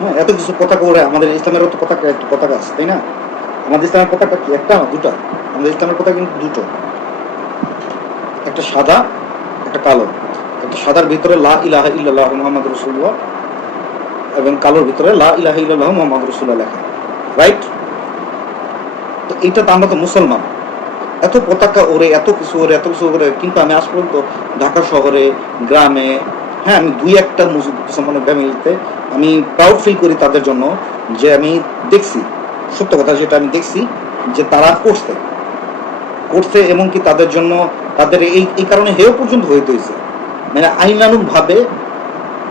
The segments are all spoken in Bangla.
হ্যাঁ, এত কিছু পতাকা ওড়ে। আমাদের ইসলামেরও তো পতাকা, একটা পতাকা আছে, তাই না? আমাদের ইসলামের পতাকা কি একটা না দুটা? আমাদের ইসলামের পতাকা কিন্তু দুটো, একটা সাদা, একটা কালো। একটা সাদার ভিতরে লা ইলাহা ইল্লাল্লাহ মুহাম্মদ রাসূলুল্লাহ, এবং কালোর ভিতরে লা ইলাহা ইল্লাল্লাহ মুহাম্মদ রাসূলুল্লাহ লেখা, রাইট? তো এইটা তো, আমরা তো মুসলমান, এত পতাকা ওড়ে, এত কিছু ওড়ে, এত কিছু ওড়ে, কিন্তু আমি আজ পর্যন্ত ঢাকা শহরে, গ্রামে, হ্যাঁ, আমি দুই একটা মুসলমানের ফ্যামিলিতে আমি প্রাউড ফিল করি তাদের জন্য, যে আমি দেখছি, সত্য কথা যেটা আমি দেখছি, যে তারা করছে করছে, এবং কি তাদের জন্য, তাদের এই কারণে হেয় পর্যন্ত হইতে হয়েছে, মানে আইনানুগভাবে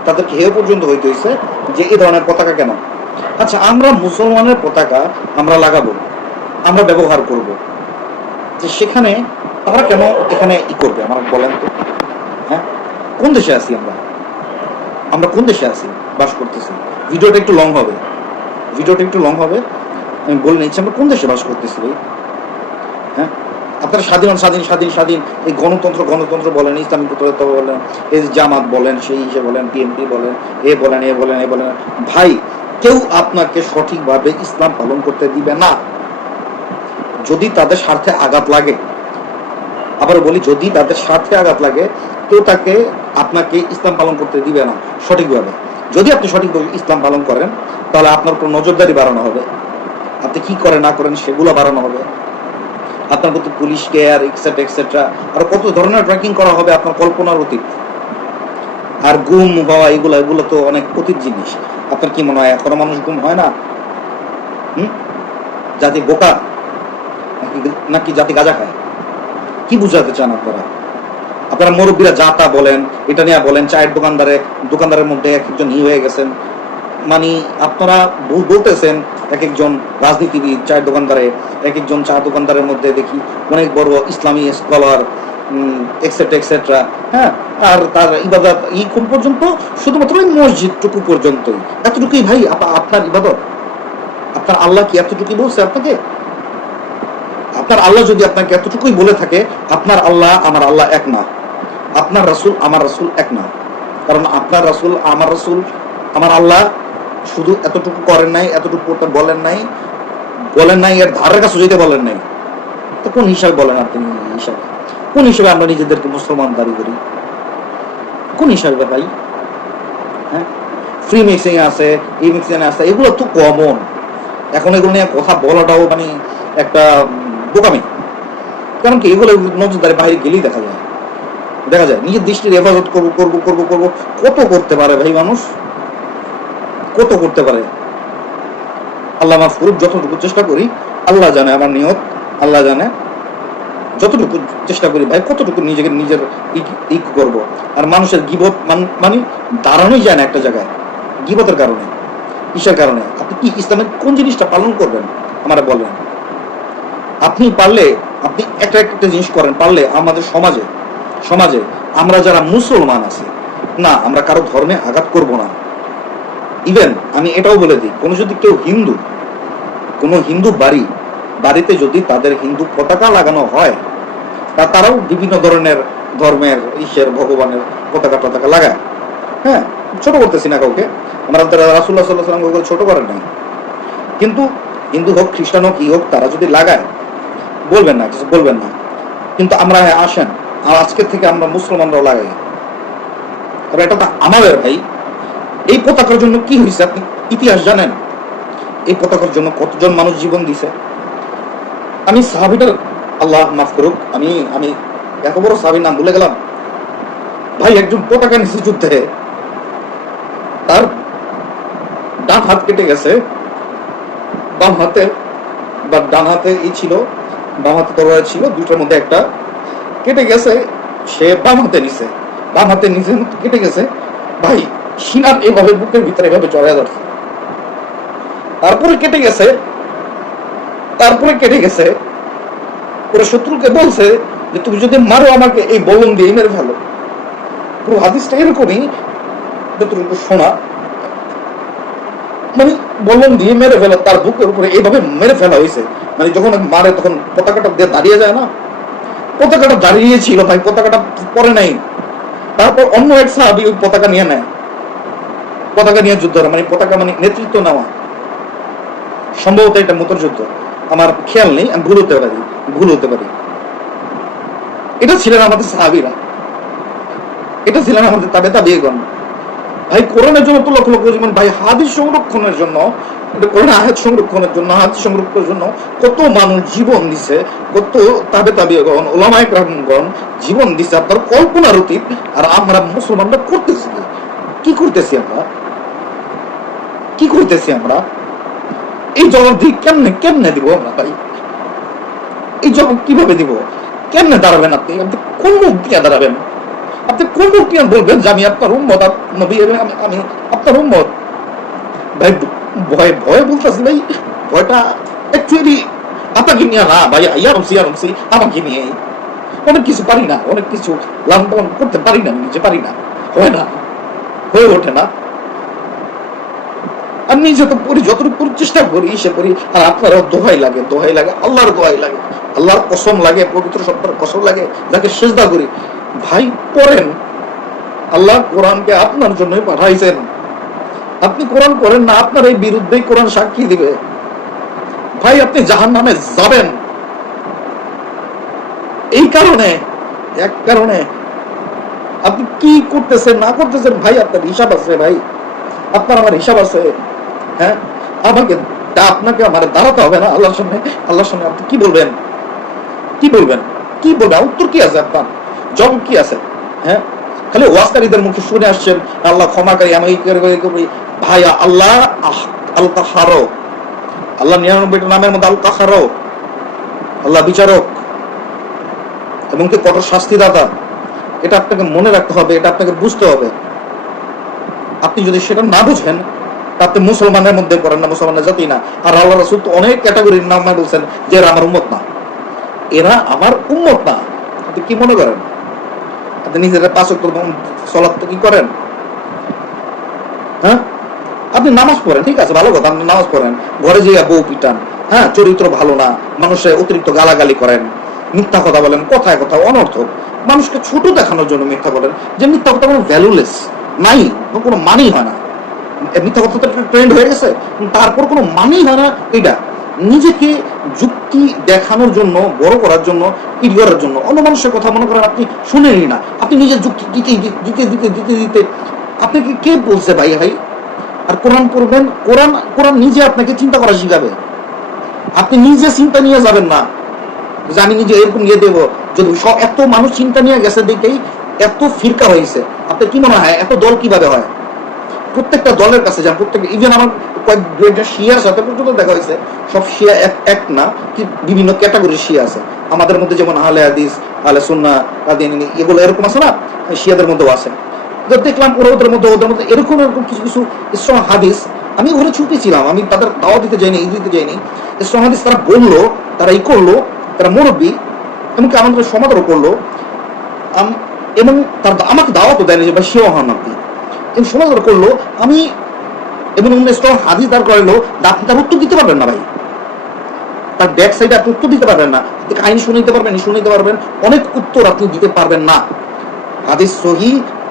তাদেরকে হেয় পর্যন্ত হইতে হয়েছে যে এই ধরনের পতাকা কেন। আচ্ছা, আমরা মুসলমানের পতাকা আমরা লাগাবো, আমরা ব্যবহার করব, যে সেখানে তারা কেন এখানে করবে আমার বলেন তো? হ্যাঁ, কোন দেশে আছি আমরা? আমরা কোন দেশে আছি, বাস করতেছি? ভিডিওটা একটু লং হবে, আমি বলে নিচ্ছি আমরা কোন দেশে বাস করতেছি ভাই। হ্যাঁ, আপনারা স্বাধীন স্বাধীন স্বাধীন স্বাধীন এই গণতন্ত্র বলেন, ইসলামিক বলেন, এই জামাত বলেন, সেই হিসেবে বলেন, বিএনপি বলেন, এ বলেন, ভাই, কেউ আপনাকে সঠিকভাবে ইসলাম পালন করতে দিবে না। যদি তাদের স্বার্থে আঘাত লাগে, আবার বলি, যদি তাদের স্বার্থে আঘাত লাগে, কেউ আপনাকে ইসলাম পালন করতে দিবে না সঠিকভাবে। যদি আপনি সঠিকভাবে ইসলাম পালন করেন, তাহলে আপনার উপর নজরদারি বাড়ানো হবে, আপনি কি করেন না করেন সেগুলো বাড়ানো হবে, আপনার প্রতি পুলিশ কেয়ার এক্সেট্রা আর কত ধরনের ট্র্যাকিং করা হবে, আপনার কল্পনার অতীত। আর গুম হওয়া, এগুলো তো অনেক অতীত জিনিস। আপনার কি মনে হয় এখনো মানুষ গুম হয় না? জাতি বোকা নাকি জাতি গাঁজা খায়? কি বুঝাতে চান আপনারা মুরব্বীরা যা তা বলেন, এটা নিয়ে বলেন, চায়ের দোকানদারের মধ্যে এক একজন হয়ে গেছেন, মানে আপনারা বলতেছেন এক একজন রাজনীতিবিদ, চায়ের দোকানদারে, এক একজন চা দোকানদারের মধ্যে দেখি অনেক বড় ইসলামী স্কলার এক্সেট্রা। হ্যাঁ, আর তার ইবাদত কোন পর্যন্ত? শুধুমাত্র ওই মসজিদটুকু পর্যন্তই, এতটুকুই ভাই আপনার ইবাদত। আপনার আল্লাহ কি এতটুকুই বলছে আপনাকে? আপনার আল্লাহ যদি আপনাকে এতটুকুই বলে থাকে, আপনার আল্লাহ আমার আল্লাহ এক না, আপনার রাসূল আমার রাসূল এক না। কারণ আপনার রাসূল আমার আল্লাহ শুধু এতটুকু করেন নাই, এতটুকু বলেন নাই, এর ধারের কাছে যেতে বলেন নাই। তো কোন হিসাবে বলেন আপনি? কোন হিসাবে আমরা নিজেদেরকে মুসলমান দাবি করি? কোন হিসাবে ভাই? হ্যাঁ, ফ্রি মিক্সিং আছে, আছে, এগুলো তো কমন। এখন এগুলো নিয়ে কথা বলাটাও মানে একটা বোকামি। কারণ কি, এগুলো নজরদারি বাইরে গেলেই দেখা যায় নিজের দৃষ্টির হেফাজত করবো, কত করতে পারে ভাই মানুষ, কত করতে পারে। আল্লাহ মাফ করুক, যতটুকু চেষ্টা করি, আল্লাহ জানে আমার নিয়ত, আল্লাহ জানে, যতটুকু চেষ্টা করি ভাই, কতটুকু নিজের করব। আর মানুষের গীবত মানে দাঁড়ানোই যায় না একটা জায়গায়, গীবতের কারণে। কিসের কারণে? আপনি কি ইসলামের কোন জিনিসটা পালন করবেন আমারে বলেন? আপনি পারলে, আপনি একটা জিনিস করেন, পারলে আমাদের সমাজে আমরা যারা মুসলমান আছি না, আমরা কারো ধর্মে আঘাত করব না। ইভেন আমি এটাও বলে দিই, যদি কেউ কোনো হিন্দু বাড়িতে যদি তাদের হিন্দু পতাকা লাগানো হয়, তারাও বিভিন্ন ধরনের ধর্মের ভগবানের পতাকা লাগায়। হ্যাঁ, ছোট করতেছি না কাউকে, আমরা রাসূলুল্লাহ সাল্লাল্লাহু আলাইহি ওয়াসাল্লাম ছোট করেন নাই। কিন্তু হিন্দু হোক, খ্রিস্টান হোক, কি হোক, তারা যদি লাগায়, বলবেন না, কিছু বলবেন না। কিন্তু আমরা আসেন, আর আজকে থেকে আমরা মুসলমানরাও লাগাই। তবে এটা তো আমাদের ভাই। এই পতাকার জন্য কি হয়েছে আপনি ইতিহাস জানেন? এই পতাকার জন্য কতজন মানুষ জীবন দিছে। আমি সাহাবীটার, আল্লাহ মাফ করুক, আমি এত বড় সাহাবীর নাম ভুলে গেলাম ভাই। একজন পতাকা নিচে যুদ্ধে, তার ডান হাত কেটে গেছে, বাম হাতে বা ডান হাতে ছিল, বাম হাতে তরবারি ছিল, দুইটার মধ্যে একটা কেটে গেছে। সে বাম হাতে নিচে কেটে গেছে ভাই, সিনার এভাবে বুকের ভিতরে এভাবে চড়াইয়া ধরছে। তারপরে কেটে গেছে, পুরো শত্রুকে বলছে যে তুমি যদি মারো আমাকে এই বলম দিয়ে মেরে ফেলো। পুরো হাদিসটা এরকমই, যতটুকু শোনা, মানে বলম দিয়ে মেরে ফেলো, তার বুকের উপরে এইভাবে মেরে ফেলা হয়েছে। মানে যখন মারে তখন পতাকাটা দিয়ে দাঁড়িয়ে যায় না, পতাকাটা দাঁড়িয়েছিল ভাই, পতাকাটা পরে নাই। তারপর অন্য এক সাহাবী ওই পতাকা নিয়ে নেয়, পতাকা নিয়ে যুদ্ধ করা, মানে পতাকা মানে নেতৃত্ব নেওয়া, সম্ভবত এটা মোটর যুদ্ধ, আমার খেয়াল নেই, আমি ভুল হতে পারি। এটা ছিলেন আমাদের সাহাবীরা, এটা ছিলেন আমাদের তাবেঈগণ। ভাই কোরআনের জন্য তো লক্ষ লক্ষ জীবন, ভাই হাদিস সংরক্ষণের জন্য, কোরআন আয়াত সংরক্ষণের জন্য, হাদিস সংরক্ষণের জন্য কত মানুষ জীবন দিছে, কত তাবেঈগণ উলামায়ে কেরামগণ জীবন দিছে, আপনার কল্পনার অতীত। আর আমরা মুসলমানরা করতেছি কি করতেছি আমরা এই জবাব দিই কেমনে দিব আমরা ভাই? এই জবাব কিভাবে দিব? কেমনে দাঁড়াবেন আপনি? আপনি কোন মুখ দিয়ে দাঁড়াবেন? আপনি কোন মুখ দিয়ে বলবেন যে আমি আপনার উম্মত, নবী আমি আপনার উম্মত? ভাই ভয় বলতেছি ভাই, ভয়টা অ্যাকচুয়ালি আপনাকে নিয়ে না ভাই, ইয়ারমসি আমাকে নিয়ে অনেক কিছু পারি না, অনেক কিছু লালন পালন করতে পারি না, নিজে পারি না, হয় না, হয়ে ওঠে না। আমি যতটুকু চেষ্টা করি সে করি, আর আপনারও দোহাই লাগে, আল্লাহর দোহাই লাগে, আল্লাহর কসম লাগে, পবিত্র সত্তার কসম লাগে, যাকে সেজদা করি। ভাই পড়েন, আল্লাহ কোরআনকে আপনার জন্যই পাঠাইছেন। আপনি কোরআন পড়েন না, আপনার এই বিরুদ্ধে কোরআন সাক্ষী দিবে। ভাই আপনি জাহান্নামে যাবেন এই কারণে, এক কারণে আপনি কি করতেছেন না করতেছেন ভাই, আপনার হিসাব আছে ভাই, আপনার আমার হিসাব আছে। হ্যাঁ, আপনাকে আমার দাঁড়াতে হবে না আল্লাহর সামনে আপনি কি বলবেন? উত্তর কি আছে? আপনার জবাব কি আছে? হ্যাঁ, খালি ওয়াজকারীদের মুখে শুনে আসছেন আল্লাহ ক্ষমাকারী, আমি ভাই আল্লাহ আল কাহারো, আল্লাহ 99টা নামের মধ্যে আল কাহারো, আল্লাহ বিচারক এবং কি কঠোর শাস্তিদাতা। এটা আপনাকে মনে রাখতে হবে, এটা আপনাকে বুঝতে হবে। আপনি যদি সেটা না বুঝেন, আপনি মুসলমানের মধ্যে পড়েন না, মুসলমানের জাতি না। আর আল্লাহ রাসূল তো অনেক ক্যাটাগরির নাম বলছেন যে এরা আমার উম্মত না, আপনি কি মনে করেন? আপনি নিজেরা 5 ওয়াক্ত সালাত তো কি করেন? হ্যাঁ, আপনি নামাজ পড়েন, ঠিক আছে, ভালো কথা, আপনি নামাজ পড়েন, ঘরে যেয়ে বউ পিটান, হ্যাঁ, চরিত্র ভালো না, মানুষের অতিরিক্ত গালাগালি করেন, মিথ্যা কথা বলেন, কথায় কথা অনর্থক, মানুষকে ছোট দেখানোর জন্য মিথ্যা বলেন, যে মিথ্যা কথা কোনো ভ্যালুলেস নাই, কোনো মানেই হয় না। মিথ্যা কথা তো ট্রেন্ড হয়ে গেছে, তারপর কোনো মানেই হয় না। এটা নিজেকে যুক্তি দেখানোর জন্য, বড় করার জন্য, ইট করার জন্য অন্য মানুষের কথা মনে করেন আপনি শুনেনই না, আপনি নিজের যুক্তি দিতে আপনাকে কে বলছে ভাই? আর কোরআন পড়বেন, কোরআন নিজে আপনাকে চিন্তা করা শিখাবে। আপনি নিজে চিন্তা নিয়ে যাবেন না যে আমি নিজে এরকম নিয়ে দেবো। যদি এত মানুষ চিন্তা নিয়ে গেছে দেখেই এত ফিরকা হয়েছে, আপনার কি মনে হয় এত দল কিভাবে হয়? প্রত্যেকটা দলের কাছে যান, প্রত্যেকটা, ইভেন আমার কয়েকটা শিয়ার সাথে পর্যন্ত দেখা হয়েছে, সব শিয়া এক না, কি বিভিন্ন ক্যাটাগরির শিয়া আছে আমাদের মধ্যে, যেমন আহলে হাদিস, আহলে সুন্নাহ, কাদিয়ানী, এগুলো এরকম আছে না, শিয়াদের মধ্যেও আছে। দেখলাম ওদের মধ্যে এরকম কিছু ইসলাম হাদিস, আমি ওখানে ছুটি ছিলাম, আমি তাদের দাওয়া দিতে যাইনি, ঈদ দিতে যাইনি। ইসলাম হাদিস তারা বললো, তারা করলো, তারা মুরব্বী, এমনকি আমাদের সমাদরও করলো, এবং তার আমাকে দাওয়াতও দেয়নি যে ভাই সেও হন আপনি, সমাদর করলো। আমি এবং ইসলাম হাদিস দাঁড় করাইলো, আপনি তার উত্তর দিতে পারবেন না ভাই, তার ব্যাক সাইডে আপনি উত্তর দিতে পারবেন না, কাহিনী শুনতে পারবেন, অনেক উত্তর আপনি দিতে পারবেন না। হাদিস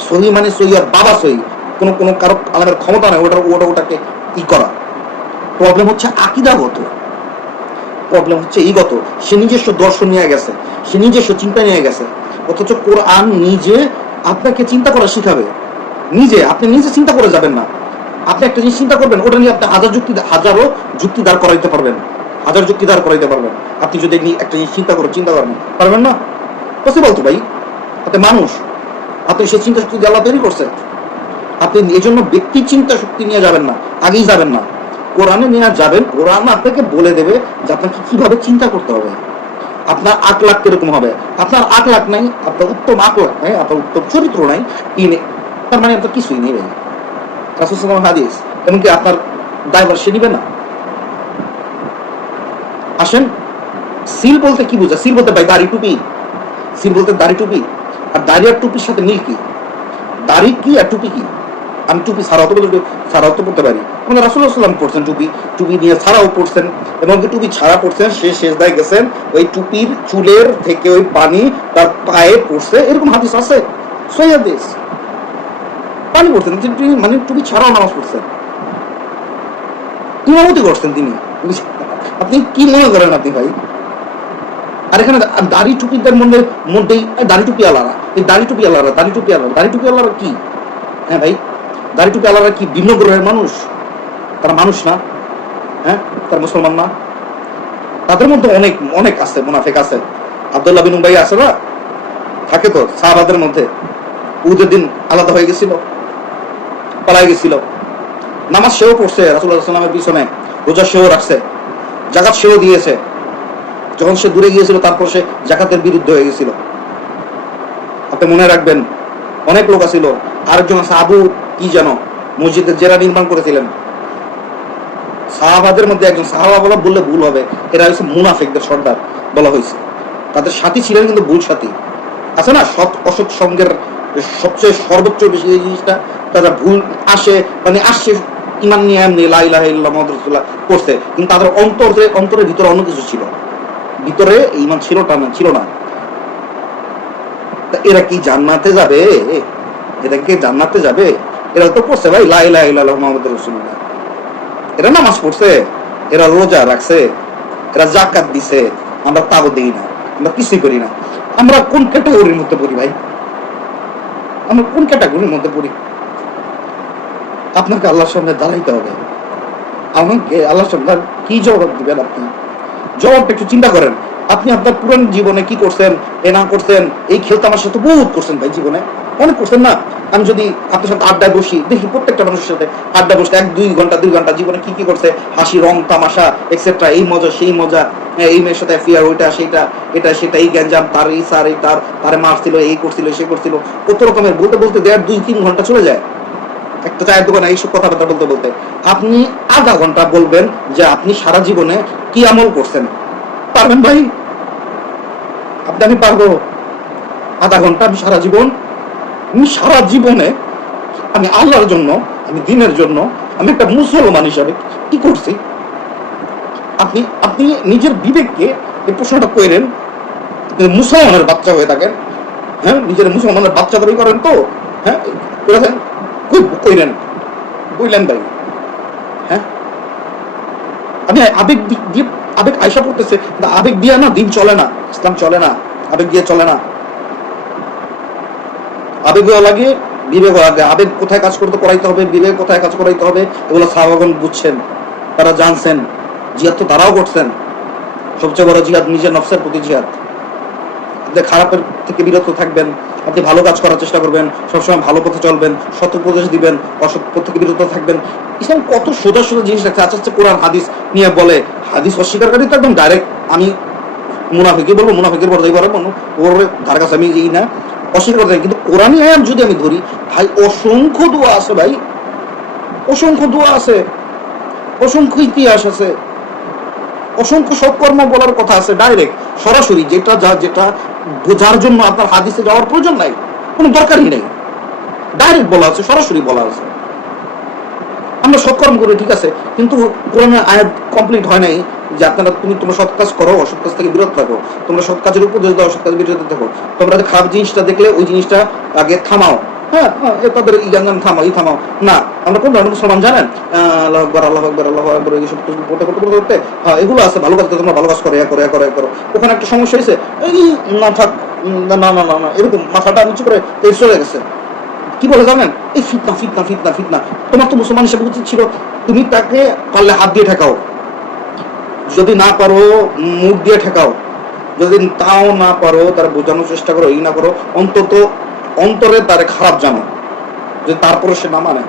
সহি মানে সহি, আর বাবা সহি, কোনো কারো আলামের ক্ষমতা নেই ওটাকে করা। প্রবলেম হচ্ছে আকীদাগত, প্রবলেম হচ্ছে ইগত। সে নিজস্ব দর্শন নিয়ে গেছে, সে নিজস্ব চিন্তা নিয়ে গেছে, অথচ কোরআন নিজে আপনাকে চিন্তা করা শিখাবে। আপনি নিজে চিন্তা করে যাবেন না, আপনি একটা জিনিস চিন্তা করবেন, ওটা নিয়ে আপনি হাজারো যুক্তি দাঁড় করাইতে পারবেন, আপনি যদি একটা জিনিস চিন্তা করেন, পারবেন না, পসিবল তো ভাই। আপনি মানুষ, আপনি সেই চিন্তা শক্তি আল্লাহ তৈরি করছেন, আপনি এই জন্য ব্যক্তির চিন্তা শক্তি নিয়ে যাবেন না, আগেই যাবেন না, কোরআনে নিয়ে যাবেন। কোরআন আপনাকে বলে দেবে যে আপনাকে কিভাবে চিন্তা করতে হবে, আপনার আকলাক কিরকম হবে। আপনার আকলাক নাই, আপনার উত্তম আকলাক নাই, আপনার উত্তম চরিত্র নাই, তার মানে আপনার কিছুই নেই ভাই। রাসূল সাল্লাল্লাহু আলাইহি হাদিস, এমনকি আপনার দায়ভার সে নিবে না। আসেন, সিল বলতে কি বোঝা? সিল বলতে ভাই দাড়ি টুপি, সিল বলতে দাড়ি টুপি। আর দাড়ি আর টুপির সাথে মিল কি? দাড়ি কি আর টুপি কি? আমি টুপি ছাড়াও তো পড়তে পারি, মানে রাসূলুল্লাহ সাল্লাল্লাহু আলাইহি ওয়াসাল্লাম পড়ছেন টুপি নিয়ে ছাড়াও পড়ছেন, এবং টুপি ছাড়া পড়ছেন, সে সেজদায় গেছেন, ওই টুপির চুলের থেকে ওই পানি তার পায়ে পড়ছে, এরকম হাদিস আছে, সহিহ হাদিস। পানি পড়ছেন, তিনি মানে টুপি ছাড়াও নামাজ পড়ছেন, ইমামতি করছেন তিনি। আপনি কি মনে করেন আপনি ভাই? আর এখানে দাড়ি টুপিদের মধ্যেই দাড়ি টুপি আলাদা, এই দাড়ি টুপি আলাদা, দাড়ি টুপি আলাদা, দাড়ি টুপি আলাদা কি? হ্যাঁ ভাই, দাড়ি টুপি আলাদা কি ভিন্ন গ্রহের মানুষ? তারা মানুষ না? হ্যাঁ, তারা মুসলমান না? তাদের মধ্যে অনেক অনেক আছে, মুনাফিক আছে। আব্দুল্লাহ বিন উবাই আছে না, থাকে তো সাহাবাদের মধ্যে। উহুদের দিন আলাদা হয়ে গেছিল, পালাই গেছিল। নামাজ সেও পড়ছে রাসূলুল্লাহ সাল্লাল্লাহু আলাইহি ওয়াসাল্লামের পিছনে, রোজা সেও রাখছে, যাকাত সেও দিয়েছে। যখন সে দূরে গিয়েছিল তারপর সে যাকাতের বিরুদ্ধে হয়ে গেছিল। আপনি মনে রাখবেন, অনেক লোক আছিল। আরেকজন আছে আবু কি যেন, মসজিদে জেরা নির্মাণ করেছিলেন। সাহাবাদের মধ্যে একজন, সাহাবা বললে ভুল হবে, এরা হচ্ছে মুনাফিকদের সর্দার বলা হয়েছে। তাদের সাথী ছিলেন কিন্তু ভুল সাথী আছে না, সৎ অসৎ সঙ্গের সবচেয়ে সর্বোচ্চ বেশি এই জিনিসটা। তারা ভুল আসে মানে আসছে ইমান নিয়ে এমনি লা ইলাহা ইল্লাল্লাহ মুহাম্মাদুর রাসূলুল্লাহ করছে, কিন্তু তাদের অন্তরের ভিতরে অন্য কিছু ছিল, ভিতরে ইমান ছিল না। এরা কি জান্নাতে যাবে? এরা কি জান্নাতে যাবে? এরা তো পড়ছে ভাই লা ইলাহা ইল্লাল্লাহ মুহাম্মাদুর রাসূলুল্লাহ, এরা নামাজ পড়ছে, এরা রোজা রাখছে, এরা যাকাত দিছে। আমরা তাও দেই না, আমরা কিছুই করি না। আমরা কোন ক্যাটাগরির মধ্যে পড়ি ভাই? আমরা কোন ক্যাটাগরির মধ্যে পড়ি? আপনাকে আল্লাহর সামনে দাঁড়াইতে হবে। আমাকে আল্লাহর সামনে কি জবাব দিবেন আপনি? জবাবটা একটু চিন্তা করেন। আপনি আপনার পুরান জীবনে কি করছেন, এ না করছেন, এই খেলতামাশা তো বহুত করছেন ভাই, জীবনে অনেক করছেন না? আমি যদি আপনার সাথে আড্ডায় বসি, দেখি প্রত্যেকটা মানুষের সাথে আড্ডা বসতে 1-2 ঘন্টা জীবনে কি কি করছে, হাসি, রং তামাশা এক্সেট্রা, এই মজা সেই মজা, এই মেয়ের সাথে অ্যাফেয়ার, ওইটা সেইটা, এটা সেটা, এই গ্যাঞ্জাম, তার এই স্যার, এই তারে মারছিল, এই করছিল, সে করছিল, কত রকমের বলতে 2-3 ঘন্টা চলে যায় একটা চায়ের দোকানে এইসব কথাবার্তা বলতে। আপনি আধা ঘন্টা বলবেন যে আপনি সারা জীবনে কি আমল করছেন, পারবেন ভাই? আমি পারবো? আধা ঘন্টা আমি সারা জীবনে আমি আল্লাহর জন্য, আমি দ্বীনের জন্য, আমি একটা মুসলমান হিসাবে কি করছি? আপনি নিজের বিবেককে এই প্রশ্নটা করেন। মুসলমানের বাচ্চা হয়ে থাকেন, হ্যাঁ, নিজের মুসলমানের বাচ্চা দাবি করেন তো, হ্যাঁ, কইলেন ভাই, হ্যাঁ। আমি আবেগ আয়সা করতেছে, আবেগ দিয়ে না দিন চলে না, ইসলাম চলে না, আবেগ দিয়ে চলে না। আবেগও লাগে, বিবেকও লাগে। আবেগ কোথায় কাজ করতে করাইতে হবে, বিবেক কোথায় কাজ করাইতে হবে, এগুলো সাহাবাগণ বুঝছেন, তারা জানছেন। জিহাদ তো তারাও করছেন। সবচেয়ে বড় জিহাদ নিজের নফসের প্রতি জিহাদ। আপনি খারাপের থেকে বিরত থাকবেন, আপনি ভালো কাজ করার চেষ্টা করবেন, সবসময় ভালো পথে চলবেন, সৎ উপদেশ দিবেন, অসৎ পথ থেকে বিরত থাকবেন। ইসলাম কত সোজা জিনিস রাখছে। আচ্ছা, কোরআন হাদিস নিয়ে বলে, হাদিস অস্বীকারী তো একদম ডাইরেক্ট আমি মুনাফিকই বলবো, মুনাফিকের পর্যায়ে বলবো, ওর ধার কাছে আমি এই না অস্বীকার করতে। কিন্তু কোরআনী আয়াত যদি আমি ধরি ভাই, অসংখ্য দোয়া আছে ভাই, অসংখ্য দোয়া আছে, অসংখ্য ইতিহাস আছে, অসংখ্য সৎকর্ম বলার কথা আছে ডাইরেক্ট সরাসরি, যেটা বোঝার জন্য আপনার হাদিসে যাওয়ার প্রয়োজন নাই, কোনো দরকারই নেই। ডাইরেক্ট বলা আছে, সরাসরি বলা আছে। আমরা সৎকর্ম করি, ঠিক আছে, কিন্তু কোরআনের আয়াত কমপ্লিট হয় নাই যে আপনারা তোমরা সৎ কাজ করো, অসৎ কাজ থেকে বিরত থাকো, তোমরা সৎ কাজের উপদেশ দাও, অসৎ কাজে বিরত থাকো, তোমরা খারাপ জিনিসটা দেখলে ওই জিনিসটা আগে থামাও, হ্যাঁ, তাদের গান থামাও না। আমরা কোন ধরনের মুসলমান জানেন? আল্লাহু আকবার, আল্লাহু আকবার, আল্লাহু আকবার, এইসব করতে হ্যাঁ, এগুলো আছে। ভালো কাজ তোমরা ভালো কাজ করো। ওখানে একটা সমস্যা হয়েছে, এই না থাক, না এরকম মাথাটা নিচু করে চলে গেছে। কি বলে জানেন? এই ফিতনা। তোমার তো মুসলমান হিসেবে উচিত ছিল তুমি তাকে পারলে হাত দিয়ে ঠেকাও, যদি না পারো মুখ দিয়ে ঠেকাও, যদি তাও না পারো তারা বোঝানোর চেষ্টা করো, এই না করো, অন্তত অন্তরে তারে খারাপ জানো, যে তারপরে সে না মানে।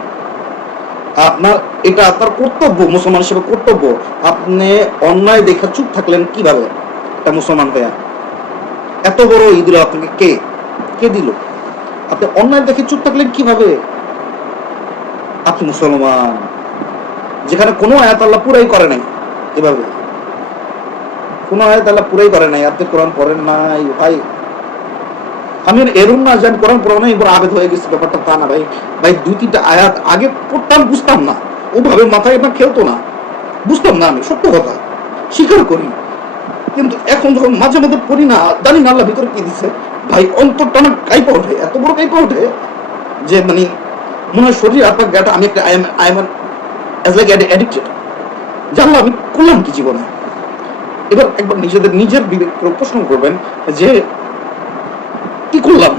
এটা আপনার কর্তব্য, মুসলমান হিসেবে কর্তব্য। আপনি অন্যায় দেখে চুপ থাকলেন কিভাবে? একটা মুসলমান হয়ে এত বড় ঈদ দিল আপনাকে, কে দিল? আপনি অন্যায় দেখে চুপ থাকলেন কিভাবে? আপনি মুসলমান, যেখানে কোনো আয়াত আল্লাহ পুরাই করে নাই, এভাবে কোনো আয়াত আল্লাহ পুরাই করে নাই, আপনি কোরআন পড়েন নাই ভাই। আমি এরম না যে আমি কোরআন পড়া নাই এবার আবেদ হয়ে গেছি, ব্যাপারটা তা না ভাই। 2-3টা আয়াত আগে পড়তাম, বুঝতাম না, ওভাবে মাথায় এটা খেলতো না, বুঝতাম না, আমি সত্য কথা স্বীকার করি। কিন্তু এখন যখন মাঝে মাঝে পড়ি না, জানি না আল্লাহ ভিতরে কি দিচ্ছে ভাই, অন্তরটা না কাইপা ওঠে, এত বড় কাইপা ওঠে যে মানে মনে হয় শরীর আপনার গাটা আমি একটা I am as like addicted. জানলাম আমি করলাম কি জীবনে। এবার একবার নিজের বিবেক প্রশ্ন করবেন যে কি করলাম।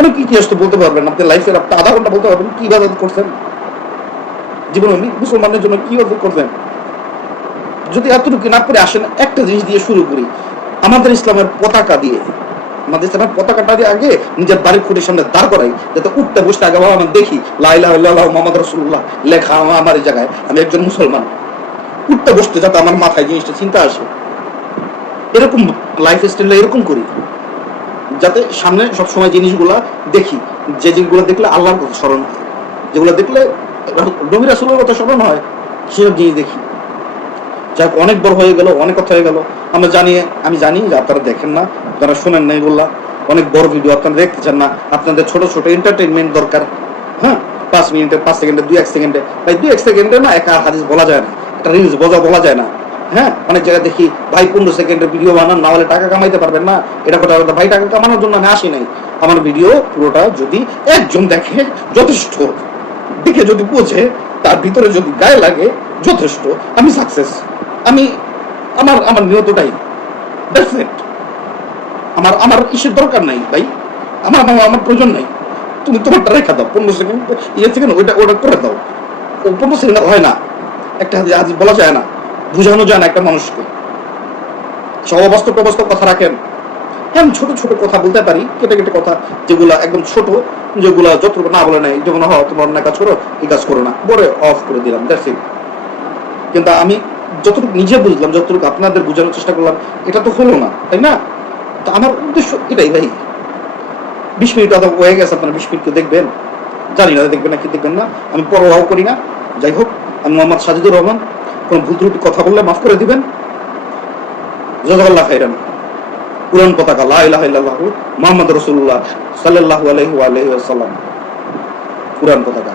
অনেক ইতিহাস তো বলতে পারবেন, আপনার লাইফের আপনি আধা ঘন্টা বলতে পারবেন কি ইবাদত করছেন জীবনে, মুসলমানের জন্য কি ইবাদত করছেন। যদি এতটুকু না করে আসেন, একটা জিনিস দিয়ে শুরু করি, আমাদের ইসলামের পতাকা দিয়ে, আমাদের ইসলামের পতাকাটা দিয়ে আগে নিজের বাড়ির খুঁটির সামনে দাঁড় করাই, যাতে উঠতে বসতে আগে বাবা আমি দেখি লা ইলাহা ইল্লাল্লাহ মুহাম্মাদুর রাসূলুল্লাহ লেখা আমার এই জায়গায়, আমি একজন মুসলমান। উঠতে বসতে যাতে আমার মাথায় জিনিসটা চিন্তা আসে, এরকম লাইফ স্টাইল এরকম করি, যাতে সামনে সবসময় জিনিসগুলা দেখি, যে জিনিসগুলো দেখলে আল্লাহর কথা স্মরণ হয়, যেগুলো দেখলে নবী রাসূলের কথা স্মরণ হয়, সেসব জিনিস দেখি। যাই অনেক বড় হয়ে গেল, অনেক কথা হয়ে গেল। আমি জানি যে আপনারা দেখেন না, আপনারা শোনেন না, এগুলা অনেক বড় ভিডিও আপনারা দেখতে চান না, আপনাদের ছোট ছোট এন্টারটেইনমেন্ট দরকার। হ্যাঁ, 5 মিনিটে 5 সেকেন্ডে 2-1 সেকেন্ডে, ভাই 2-1 সেকেন্ডে না একা হাদিস বলা যায় না, একটা রিলস বলা যায় না। হ্যাঁ, অনেক জায়গায় দেখি ভাই 15 সেকেন্ডের ভিডিও বানান, না হলে টাকা কামাইতে পারবেন না, এটা কথা ভাই টাকা কামানোর জন্য আমি আসি নাই। আমার ভিডিও পুরোটা যদি একজন দেখে যথেষ্ট, দেখে যদি বোঝে, তার ভিতরে যদি গায়ে লাগে যথেষ্ট, আমি সাকসেস। আমি আমার নিয়তটাই, দ্যাটস ইট। আমার ইসের দরকার নাই ভাই, আমার প্রয়োজন নাই। তুমি তোমারটা রেখা দাও, 15 সেকেন্ড সেকেন্ড ওটা করে দাও। 15 সেকেন্ড হয় না, একটা হাদিস বলা যায় না, বুঝানো যায় না একটা মানুষকে। সব অবাস্তব কথা রাখেন। হ্যাঁ, আমি ছোট ছোট কথা বলতে পারি, কেটে কেটে কথা, যেগুলা একদম ছোট, যেগুলা যতটুকু না বলে নাই, যখন তোমার অন্য কাজ করো, এই কাজ করো না, পরে অফ করে দিলাম, দ্যাটস ইট। কিন্তু আমি যতটুকু নিজে বুঝলাম, যতটুকু আপনাদের বোঝানোর চেষ্টা করলাম, এটা তো হলো না, তাই না? তো আমার উদ্দেশ্য এটাই ভাই। 20 মিনিট হয়ে গেছে, আপনারা 20 মিনিট দেখবেন, জানি না দেখবেন না কি দেখবেন না, আমি পরোয়াও করি না। যাই হোক, আমি মোহাম্মদ সাজিদুর রহমান, কোনো ভুল ত্রুটি কথা বললে মাফ করে দিবেন। জাযাকাল্লাহু খাইরান। পুরান পতাকা লা ইলাহা ইল্লাল্লাহ মুহাম্মাদুর রাসূলুল্লাহ সাল্লাল্লাহু আলাইহি ওয়া আলিহি ওয়াসাল্লাম, পুরান পতাকা।